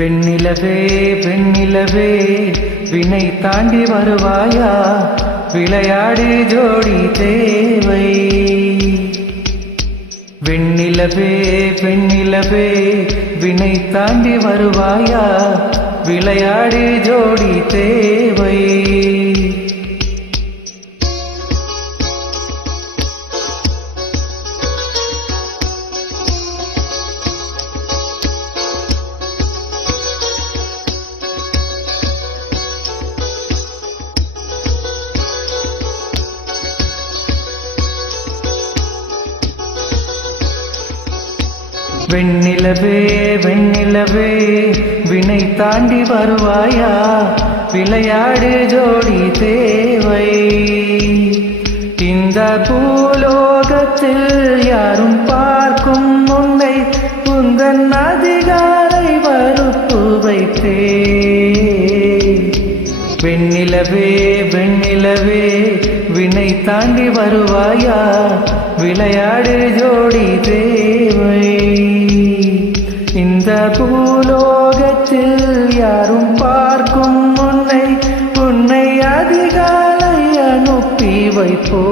வெண்ணிலவே வெண்ணிலவே வினை தாண்டி வருவாயா, விளையாடி ஜோடி தேவை. வெண்ணிலவே வெண்ணிலவே வினை தாண்டி வருவாயா, விளையாடி ஜோடி தேவை. வெண்ணிலவே வெண்ணிலவே வினை தாண்டி வருவாயா, விளையாடு ஜோடி தேவை. இந்த பூலோகத்தில் யாரும் பார்க்கும் உன்னை உந்தன் அதிகாரை வறுப்பு வைத்தே. வெண்ணிலவே வெண்ணிலவே வினை தாண்டி வருவாயா, விளையாடு ஜோடி தேவை. இந்த பூலோகத்தில் யாரும் பார்க்கும் உன்னை அதிகாலை அனுப்பி வைப்போ.